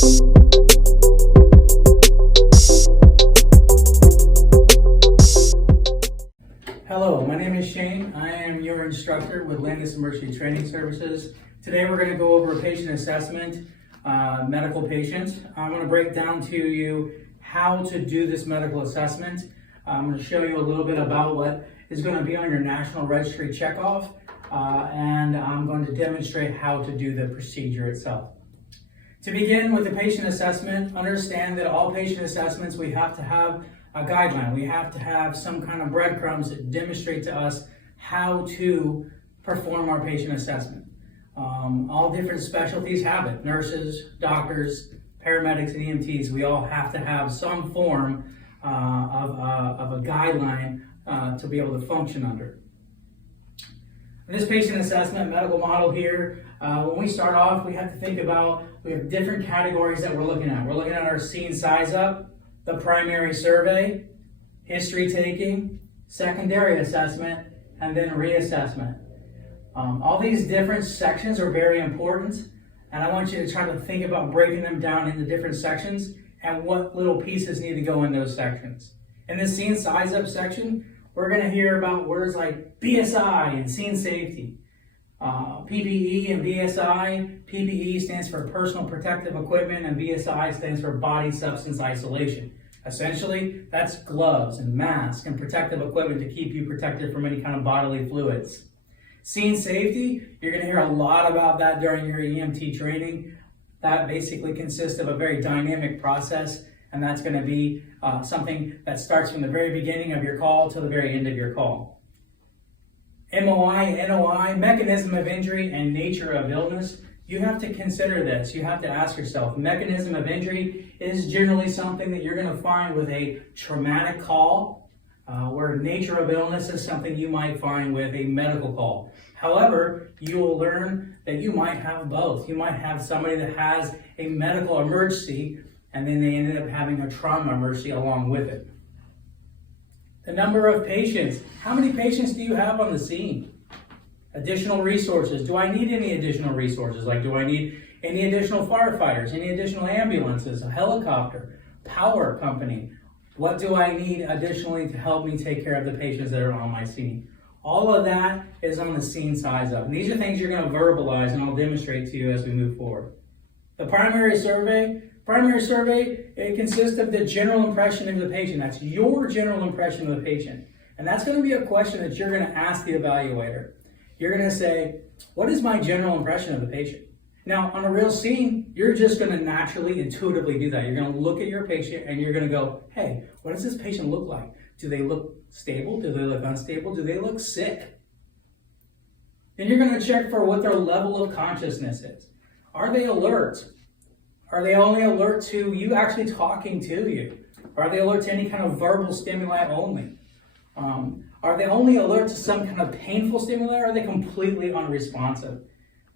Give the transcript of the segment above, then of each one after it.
Hello, my name is Shane. I am your instructor with L.E.T.S Emergency Training Services. Today we're going to go over a patient assessment, medical patients. I'm going to break down to you how to do this medical assessment. I'm going to show you a little bit about what is going to be on your National Registry checkoff, and I'm going to demonstrate how to do the procedure itself. To begin with the patient assessment, understand that all patient assessments, we have to have a guideline. We have to have some kind of breadcrumbs that demonstrate to us how to perform our patient assessment. All different specialties have it. Nurses, doctors, paramedics, and EMTs, we all have to have some form of a guideline to be able to function under. In this patient assessment medical model here, when we start off, we have to think about, we have different categories that we're looking at. We're looking at our scene size up, the primary survey, history taking, secondary assessment, and then reassessment. All these different sections are very important, and I want you to try to think about breaking them down into different sections and what little pieces need to go in those sections. In the scene size up section, we're going to hear about words like BSI and scene safety, PPE and BSI. PPE stands for personal protective equipment, and BSI stands for body substance isolation. Essentially, that's gloves and masks and protective equipment to keep you protected from any kind of bodily fluids. Scene safety, you're going to hear a lot about that during your EMT training. That basically consists of a very dynamic process, and that's going to be something that starts from the very beginning of your call to the very end of your call. MOI, NOI, mechanism of injury, and nature of illness. You have to consider this. You have to ask yourself, mechanism of injury is generally something that you're going to find with a traumatic call, where nature of illness is something you might find with a medical call. However, you will learn that you might have both. You might have somebody that has a medical emergency, and then they ended up having a trauma emergency along with it. The number of patients. How many patients do you have on the scene? Additional resources. Do I need any additional resources? Like, do I need any additional firefighters, any additional ambulances, a helicopter, power company? What do I need additionally to help me take care of the patients that are on my scene? All of that is on the scene size up. And these are things you're going to verbalize, and I'll demonstrate to you as we move forward. The primary survey. Primary survey, it consists of the general impression of the patient. That's your general impression of the patient. And that's going to be a question that you're going to ask the evaluator. You're going to say, what is my general impression of the patient? Now, on a real scene, you're just going to naturally, intuitively do that. You're going to look at your patient and you're going to go, hey, what does this patient look like? Do they look stable? Do they look unstable? Do they look sick? Then you're going to check for what their level of consciousness is. Are they alert? Are they only alert to you actually talking to you? Are they alert to any kind of verbal stimuli only? Are they only alert to some kind of painful stimuli, or are they completely unresponsive?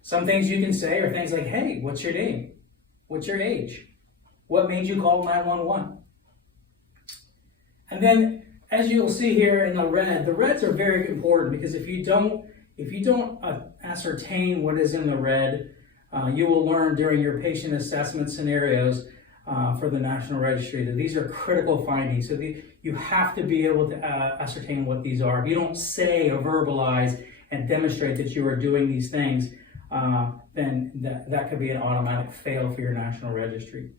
Some things you can say are things like, hey, what's your name? What's your age? What made you call 911? And then, as you'll see here in the reds are very important, because if you don't ascertain what is in the red, you will learn during your patient assessment scenarios for the National Registry that these are critical findings. So you have to be able to ascertain what these are. If you don't say or verbalize and demonstrate that you are doing these things, then that could be an automatic fail for your National Registry.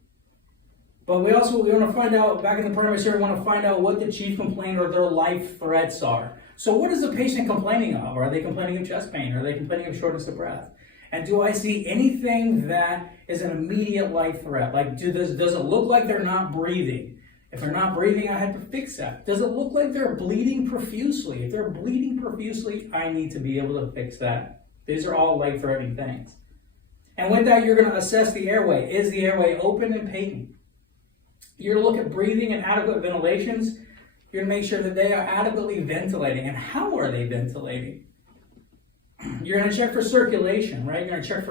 But we want to find out, back in the primary survey, we want to find out what the chief complaint or their life threats are. So what is the patient complaining of? Are they complaining of chest pain? Are they complaining of shortness of breath? And do I see anything that is an immediate life threat? Like, does it look like they're not breathing? If they're not breathing, I have to fix that. Does it look like they're bleeding profusely? If they're bleeding profusely, I need to be able to fix that. These are all life-threatening things. And with that, you're going to assess the airway. Is the airway open and patent? You're going to look at breathing and adequate ventilations. You're going to make sure that they are adequately ventilating. And how are they ventilating? You're going to check for circulation, right? You're going to check for